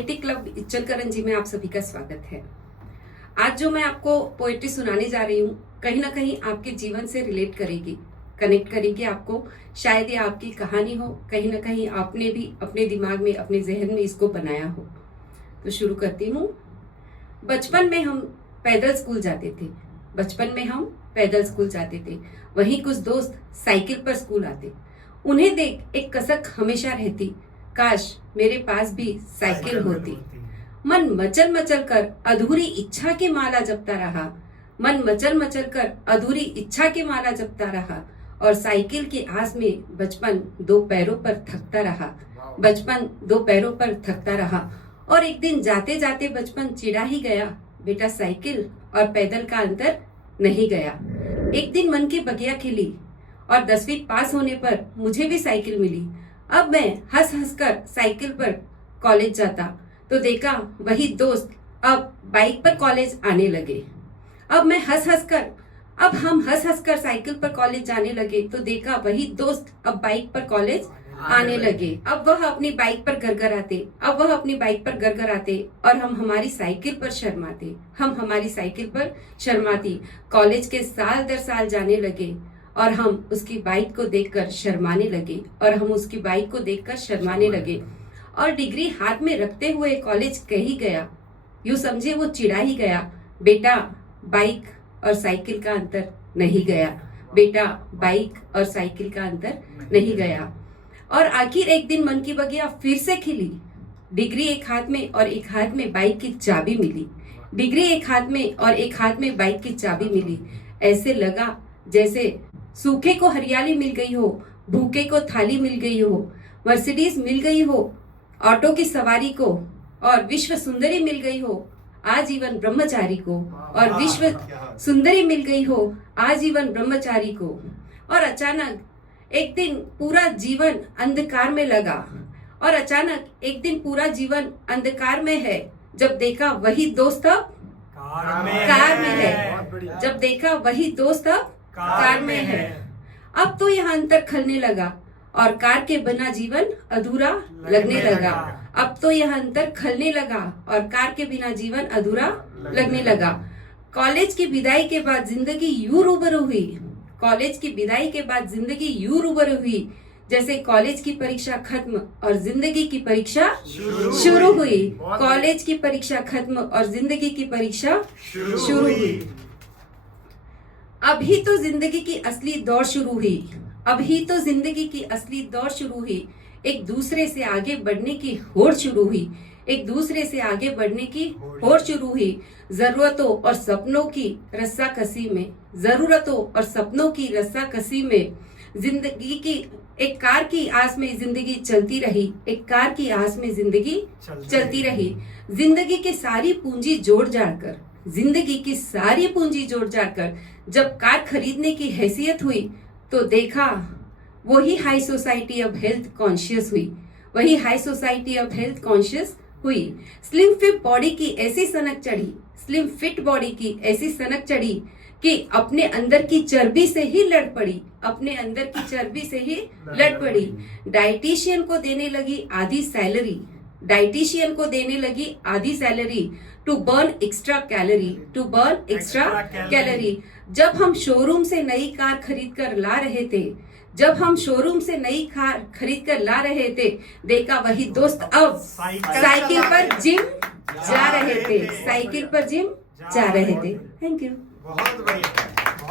Poetic club इच्चलकरंजी में आप सभी का स्वागत है। आज जो मैं आपको पोएट्री सुनाने जा रही हूँ, कहीं ना कहीं आपके जीवन से रिलेट करेगी, कनेक्ट करेगी आपको। शायद ये आपकी कहानी हो, कहीं ना कहीं आपने भी अपने दिमाग में, अपने जहन में इसको बनाया हो। तो शुरू करती हूँ। बचपन में हम पैदल स्कूल जाते थे। वहीं कुछ दोस्त साइकिल पर स्कूल आते। उन्हें देख एक कसक हमेशा रहती, काश मेरे पास भी साइकिल होती। मन मचल मचल कर अधूरी इच्छा की माला जपता रहा और साइकिल की आस में बचपन दो पैरों पर थकता रहा। और एक दिन जाते जाते बचपन चिढ़ा ही गया, बेटा साइकिल और पैदल का अंतर नहीं गया। एक दिन मन की बगिया खिली और 10वीं पास होने पर मुझे भी साइकिल मिली। अब मैं हंस हंस कर साइकिल पर कॉलेज जाता तो देखा वही दोस्त अब बाइक पर कॉलेज आने लगे। हम हंस हंस कर साइकिल पर कॉलेज जाने लगे तो देखा वही दोस्त अब बाइक पर कॉलेज आने लगे। अब वह अपनी बाइक पर घर आते और हम हमारी साइकिल पर शर्माती। कॉलेज के साल दर साल जाने लगे और हम उसकी बाइक को देखकर शर्माने लगे और डिग्री हाथ में रखते हुए कॉलेज कही गया, यूं समझे वो चिढ़ा ही गया, बेटा बाइक और साइकिल का अंतर नहीं गया। और आखिर एक दिन मन की बगिया फिर से खिली। डिग्री एक हाथ में और एक हाथ में बाइक की चाबी मिली। ऐसे लगा जैसे सूखे को हरियाली मिल गई हो, भूखे को थाली मिल गई हो, मर्सिडीज मिल गई हो ऑटो की सवारी को, और विश्व सुंदरी मिल गई हो आजीवन ब्रह्मचारी को। और अचानक एक दिन पूरा जीवन अंधकार में है, जब देखा वही दोस्त अब कार में है। अब तो यह अंतर खलने लगा और कार के बिना जीवन अधूरा लगने लगा। कॉलेज की विदाई के बाद जिंदगी यूं रूबरू हुई जैसे कॉलेज की परीक्षा खत्म और जिंदगी की परीक्षा शुरू हुई। अभी तो जिंदगी की असली दौड़ शुरू हुई। एक दूसरे से आगे बढ़ने की होड़ शुरू हुई। जरूरतों और सपनों की रस्साकसी में जिंदगी की एक कार की आस में जिंदगी चलती रही। जिंदगी की सारी पूंजी जोड़ जाड़ कर जब कार खरीदने की हैसियत हुई तो देखा वही हाई सोसाइटी अब हेल्थ कॉन्शियस हुई। स्लिम फिट बॉडी की ऐसी सनक चढ़ी कि अपने अंदर की चर्बी से ही लड़ पड़ी। डाइटिशियन को देने लगी आधी salary to burn extra calorie. जब हम शोरूम से नई कार खरीद कर ला रहे थे, देखा वही दोस्त अब साइकिल पर जिम जा रहे थे। Thank you. बहुत बढ़िया।